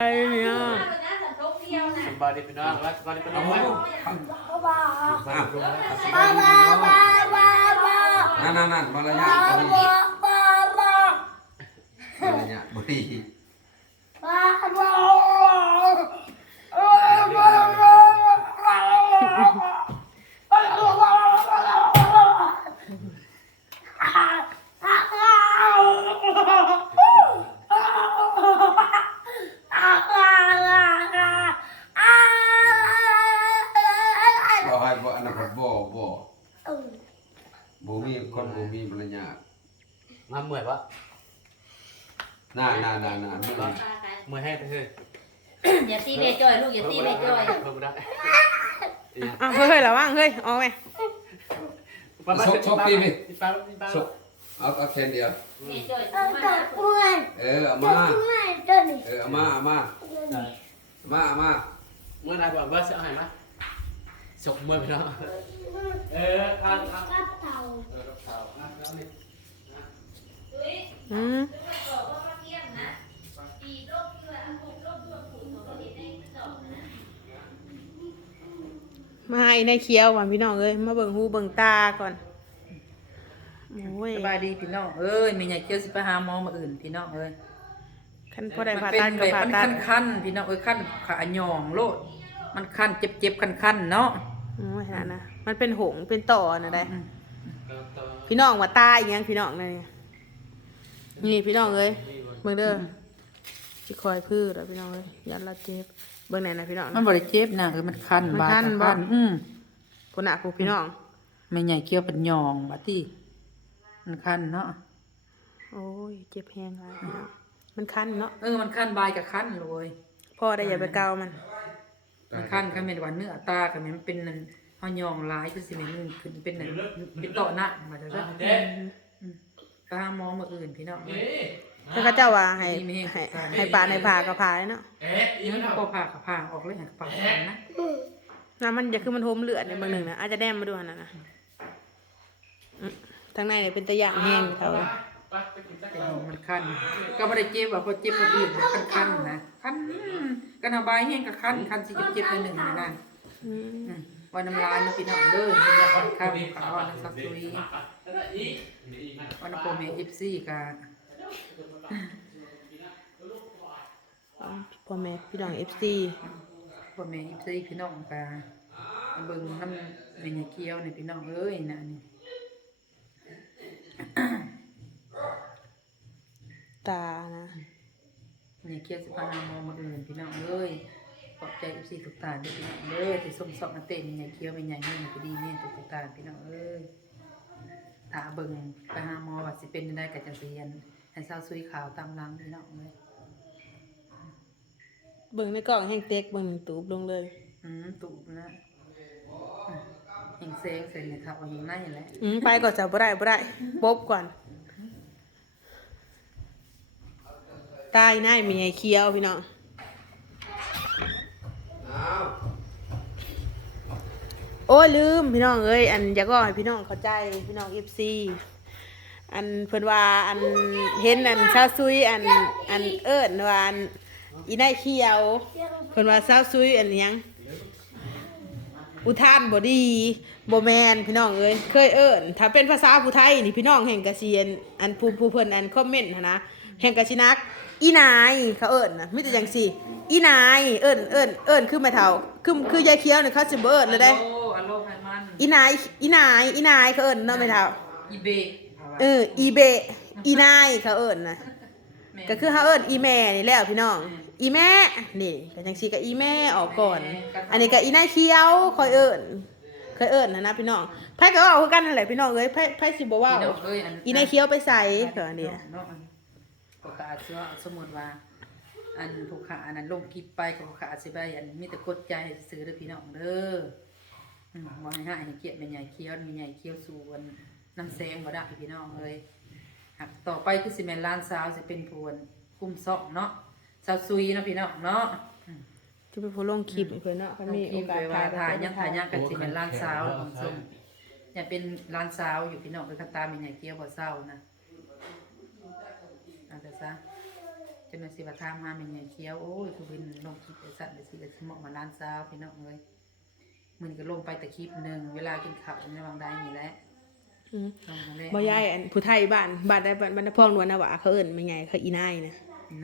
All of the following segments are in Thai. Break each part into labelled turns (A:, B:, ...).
A: ไอ้เนี่ย
B: สบายดีพี่น้องรักสบายดีพี่น้องไหม
C: นั่นนั่นนั่นมารยาทบุรีมารยาทบุรี บ่ให้บ่อันนั้นบ่บ่บ่ บ่มีคนบ่มีมารยาท
B: มาเมื่อยปะ
C: น่าน่าน่าน่าเมื่อ
B: เมื่อยให้เฮ้ย
D: อย่าตีเบจอยลูกอย่าตีเบจอย
B: เพิ่มได้
A: อะเฮ้ยเฮ้ยระวังเฮ้ยเอาไหม
C: ชกชกตีไหม
B: ป้าป้า
C: ชกเอาเอาแค่เดียว
D: เบจอย
C: เออเอามาเออเอามาเอามาเอามาเอามา
B: เมื่อไหร่บอกว่าจะให้มา สกเมื่อยพี่น้องเอออ่านอ่านเออกับข่าวอ่านแล้วนี่
A: อืมมาให้ในเคี้ยวก่อนพี่น้องเอ้ยมาเบิ่งหูเบิ่งตาก่อนโอ้ย
E: สบายดีพี่น้องเอ้ยมีใหญ่เกี่ยวสิไปหาหมอมาอื่นพี่น้องเอ้ย
A: คันพอได้ผ่า
E: เป็
A: ตัด
E: น
A: ก็
E: แบบ
A: ผ่า
E: มัน
A: ตัด
E: คันๆพี่น้องเอ้ยคันขาหยองโลดมันคันเจ็บๆคันๆเนาะ
A: โอ้ยนั่นนะมันเป็นหงส์เป็นต่อนะได้
E: อืม
A: พี่น้องว่าตาอีหยังพี่น้องนั่นนี่นี่พี่น้องเอ้ยเบิ่งเด้อสิคอยพื้แล้วพี่น้องเอ้ยยันละเจ็บเบิ่งไหนนะพี่น้อง
E: มันบ่ได้เจ็บนะคือมันคัน
A: มัน
E: บาด
A: คันบ่
E: คันอืม
A: คนน่ะกูพี่น้อง
E: ไม่ใหญ่เกี่ยวเป็นหยองบาดที่มันคันเนาะ
A: โอ้ยเจ็บแฮงหลายพี่น้องมันคันเนาะ
E: เออมันคันบายกับคันเลย
A: พ่อได้อย่าไปเกามัน
E: มันคันก็แม่นว่าเนื้อตาก็แม่นมันเป็นนั่น เฮาหยองหลายคือสิแม่นมันขึ้นเป็นนั่นเป็นต่อหน้ามาจังซั่น
B: เด็ด
E: ไปหาหมอมาอื่นพี่น้องเอ้ย
A: ถ้าเขาเจ้าว่าให้
E: มีให้
A: ให้ให้ปลาในผ่าก็ผ่าเลยเนาะ
B: เอ๊ะอี
E: นี่
B: ก
E: มัน
B: แล้ว
E: พอผ่ากับผ่าออกเลยหักปากนะ
A: น้ำมันจะคือมันโทมเลือดในบางหนึ่งนะอาจจะแดมมาด้วยนะนะอืมทางในเนี่ยเป็นตะยางแห้งเขา
B: ไปไปกินสัก
E: แต่
B: ข้าว
E: มันคัน ก็ไม่ได้เจ็บว่าพอเจ็บคนอื่นมันคันๆนะคันกันเอาใบายแห้งกับคันคันสิเจ็บๆไปหนึ่งนะนะ
A: อืม
E: อืม วันน้ำลายมันป็นน้ำเด้อเป็นวันข้าวขาวนะสักตุยวันน้ำโปรเมเอฟซีกะ
A: พ่อแม่พี่น้องเอฟซี
E: โปรเมเอฟซีพี่น้องกะเบิ่งน้ำเมียเกียวนี่พี่น้องเอ้ยนะนี่
A: ตานะ
E: เมียเกียวสิพาหาหมอมาอื่นพี่น้องเอ้ย ขอบใจเอฟซีทุกตาด้วยพี่น้องเอ้ยที่ส่งสอบมาเต้นเมียเกียวเป็นใหญ่นี่ก็ดีเนี่ยทุกตาพี่น้องเอ้ยถ้าเบิ่งไปหาหมอว่าสิเป็นได้ก็จะเรียนให้เศร้าซุยขาวตามหลังพี่น้องเลย
A: เบิ่งในกล่องแห้งเต็กเบิ่งตูบลงเลย
E: อืมตูบนะอืมเห็นเซงเสร็จเนี่ยทับเอาอยู่ในแหละ
A: อืมไปก่อนจะบ่ได้บ่ได้ป๊บก่อนตายนายมีไอ้เคี้ยวพี่น้อง
C: เอา
A: โอ้ยลืมพี่น้องเอ้ยอันอยากก็ให้พี่น้องเข้าใจพี่น้องเอฟซีอันเพิ่นว่าอันเห็นอันชาวซุยอันอันเอิ้นว่าอันอีนายเขียวเพิ่นว่าชาวซุยอันหยังอุทานบ่ดีบ่แมนพี่น้องเอ้ยเคยเอิ้นถ้าเป็นภาษาผู้ไทยนี่พี่น้องแห่งกะเซียนอันผู้ผู้เพิ่นอันคอมเมนต์หั้นนะแห่งกะสินักอีนายเขาเอิ้นนะมีแต่จังซี่อีนายเอิ้นเอิ้นเอิ้นคือแม่เฒ่าคือคือยายเขียวนี่เขาสิบ่เอิ้นเลยเด้
E: โอ้อโลให้มัน
A: อีนายอีนายอีนายเขาเอิญเนาะไม่เท่า
E: อีเบะ
A: เอออีเบะอีนายเขาเอิญนะก็คือเขาเอิญอีแม่นี่แหล้วพี่น้อง อีแม่นี่ก็จังซี่ก็อีแม่ออกก่อน อันนี้ก็อีนายเคี้ยวคอยเอิญเคยเอิญนะนะพี่น้องไพ่ก็เว่าคือกันนั่นแหละพี่น้องเอ้ยไพ่ไพ่สิบ่เว่า
E: พี่น้องเลยอัน
A: อีนายเคี้ยวไปใส่เกิดนี่
E: เนาะอันก็ขาดเสื้อสมมุติว่าอันผู้ขาอันนั้นลงคลิปไปก็ผู้ขาสิไปอันมีแต่กดใจให้ซื้อเด้อพี่น้องเด้ออืม บ่ให้หาให้เกียรติแม่ใหญ่เคี้ยวแม่ใหญ่เคี้ยวสู่อันน้ำแสงบ่ได้พี่น้องเอ้ยหักต่อไปคือสิแม่นหล้านสาวสิเป็นผู้อันกุ้มซอกเนาะสาวซุยเนาะพี่น้องเนาะ
A: จะไปพูดลงคลิปเพิ่นเนาะเพิ่น
E: มี
A: มี
E: โอ
A: โอกา
E: กาส
A: ส
E: ถ่า
A: ถ่ายย
E: ถ่ายยังถ่ายยังกันสิเป็นหล้านสาวของส้มอย่าเป็นหล้านสาวอยู่พี่น้องเอ้ยคันตาแม่ใหญ่เกี้ยวบ่เศร้านะเอันแต่ซะจนว่าสิว่าถามหาแม่ใหญ่เขียวโอ้ยคือเป็นลงคลิปไอ้สัตว์ได้สิได้สิเหมาะมาร้านซาวพี่น้องเอ้ย มื้อนี้ก็ลงไปแต่คลิปหนึงเวลากินข้าวในระหว่างใดนี่แหละ
A: อืม
E: ลงมาแล้ว
A: บ่ยายอันผู้ไทยบ้านบ้านได้บ้านบ้านพ่องนวลนะว่าเขาเอิ้นแม่ใหญ่เขาอีนายนะ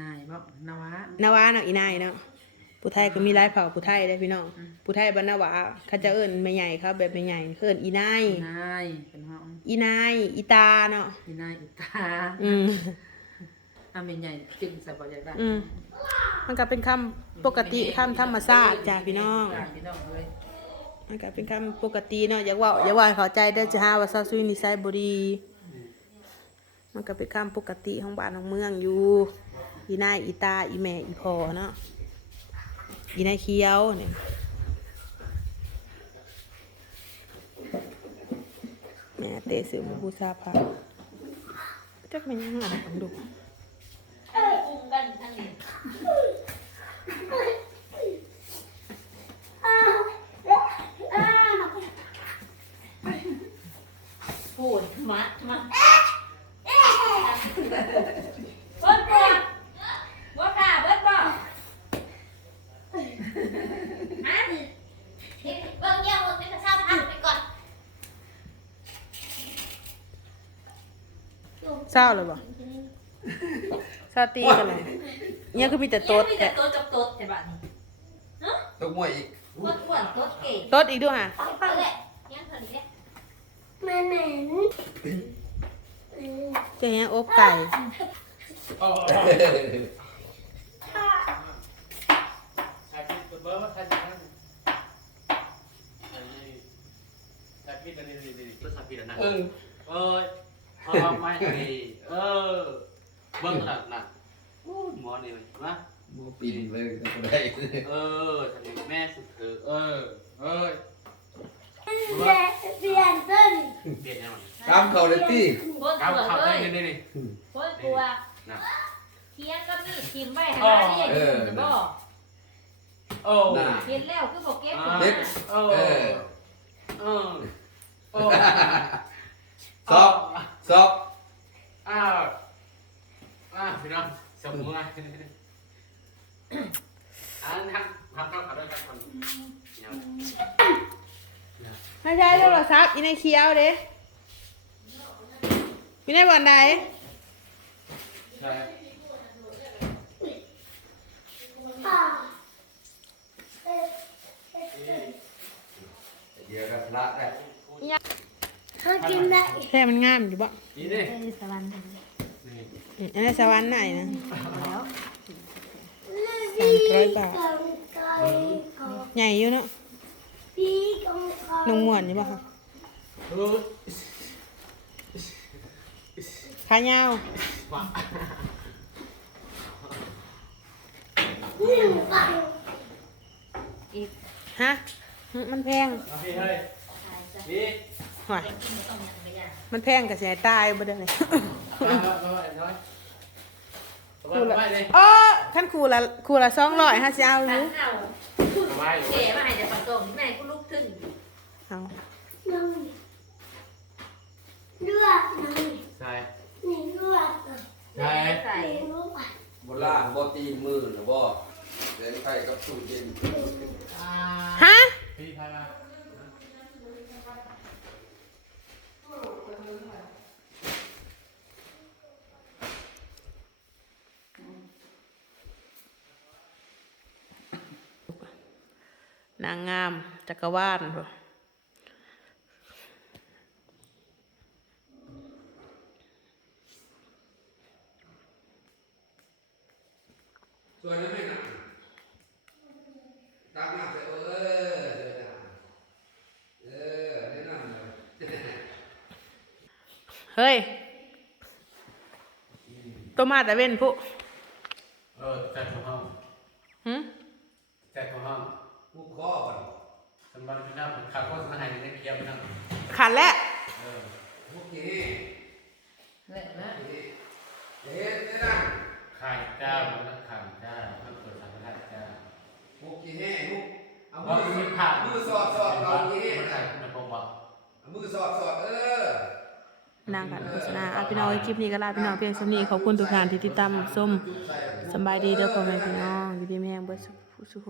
E: นายบ่นวะ
A: นาวาเนาะอีนายเนาะผู้ไทยก็มีหลายเผ่าผู้ไทยได้อพี่น้องผู้ไทยบ้านนาวาเขาจะเอิ้นแม่ใหญ่เขาแบบแม่ใหญ่เขาเอิ้นอีนาย
E: นายเป็นห้อง
A: อีนายอีตาเนาะ
E: อีนายอีตา
A: อืม
E: อาแม่ใหญ่จึงใส่บ่อยากได้
A: อืมมันก็เป็นคำปกติคำธรรมชาติจ้ะพี่น้อง มันก็เป็นคำปกติเนาะอย่าว่าอย่าว่าเข้าใจเด้อจะหาว่าซาซุยนิสัยบ่ดีมันก็เป็นคำปกติของบ้านของเมืองอยู่ อีนายอีตาอีแม่อีพ่อเนาะอีนายเคี้ยวเนี่ยแม่เตะเสือมาบูชาพระจักแม่นยังอะผมดู
D: กันทั้งนี้พูดมามาเบิดบ่บ่กล้าเบิดบ่ฮะเฮ็ดเบิ่งเยี่ยมมันเป็นกระซ้ำพักไปก่อน
A: เศร้าเลยบ่เศร้าตีกันเลยเนี่ยคือมีแต่โต๊ด
D: มี
A: แต่
D: แต่โต๊ดกับโต๊ดแต่บัดนี้
C: ตกมวยอีก
D: โต๊ดอ้วนโต๊ดเก่ง
A: โต๊ดอีกด้วยฮะ
D: ไปไปเลยยังเท่านี้แหละ
A: จะเห็นอบไก่
B: อ๋อถ่ายคลิปเบอร์ว่าถ่ายคลิปนั่นอันนี้ถ่ายคลิปอันนี้นี่ๆๆตัวสับปีละนะ
C: เออ
B: เอ้ยพอไม่ดีเออ เบิ้งหนักหนักอู้หมอนี่มา
C: บ่ปีนเลยก็ได้
B: เออทำไมแม่สุดเธอเออ เอ้ย
F: เปลี่ยนต้น
B: เปลี่ยนยังไง
C: ตามเขาเลยติ
D: โคตร
B: ก้าว
D: กลัว
B: ขับ
D: เล
B: ได้
D: ย
B: นี่นี่
D: โคตรกลัว
B: นะ
D: เคียงก็มีทีมไว้ให้ร้านนี่อย่าลืมนะบ่
B: โอ้
C: น่ะ
D: เห็นแล้วคือบอกเก็บ
C: เด็ก
B: โอ้
C: เออ
B: เออโอ้
C: ซอกซอก
B: อ้าวอ้าวพี่น้องสมุนไพรอันทักทักเข้าขับด้วยกันคน
A: ไม่ใช่โทรศัพท์อีนายเคี้ยวเด้อีนายบ่อนใด
B: ใช่
C: ดี๋ยวก็ละได้
F: เขากินได้
A: แค่มันงามอยู่บ่
B: นี่นี่
D: เอ้ยสวรรค์
B: นี่
A: อืมอันนั้นสวรรค์ไหนนะ
D: แล้ว
A: สามร้อยบาท
F: ของไก่ของ
A: ใหญ่อยู่เนาะ
F: พี่ของเขา
A: นงม่วนอยู่บ่คะ
B: เออ
A: ขายาว
B: ว่า
F: หนึ่งปัง
A: ฮะหึ มันแพง
B: เอาพี่เฮ้ยพี่
A: ห่วย
D: ต้องยังไม่ยาก
A: มันแพงกับเสียตายบ่ได้เลย
B: มามามาน้อยสบายสบายเลย
A: อ๋อขั้นครูละครูละสองร้อยห้าสิเอาอ
D: ทา
A: ยู่
D: งเอา
B: สบายอยู่
D: เก๋มาให้จะปัดตรงแม่กูลุกขึ้น
A: เอา
F: หนึ่งเลือดหนึ่ง
B: ใช่
F: นี่เลือด
B: ใช่
D: ใส่
F: นี่ลูก
C: บ่ล่างบ่ตีมือหรือบ่เล่นไฟกับตู้เย็น
A: ฮะ
B: พี่พามา
A: นางงาม จักรวาลบ่
C: ส่วนนั้นไม่หนักตามหน้าใส่เออเออแนะนำเลย
A: เฮ้ยตัวมาแต่เว้นผู้
B: เออแจกของห้อง
A: หึ
B: แจกของห้อง
C: ผู้ข้อก่อน
B: สมบัติพี่น้องขาโฆษณาให้ในเคียวพี่น้อง
A: ขันแล้ว
B: เออ
C: ผู้กี้
E: และและ
C: นี่เฮ็ดได้นั่ง
B: ขายเจ้ามันขายเจ้ามันเปิดสาขาเจ้า
C: ผู้กี้แห้ผู้เอา
B: ว่า
C: มือ
B: มีผ่าน
C: มือสอดสอดเรากี้แห้
B: มัน
C: นะ
B: ขายมันบอกว่า
C: เอามือสอดสอดเออ นา
A: งกันโฆษณาอะพี่น้องคลิปนี้ก็ลาพี่น้องเพียงสำนี้ขอบคุณทุกท่านที่ติดตามชมสำบายดีเด้อพ่อแม่พี่น้องอยู่ดีแม่งเบิดสุขสุข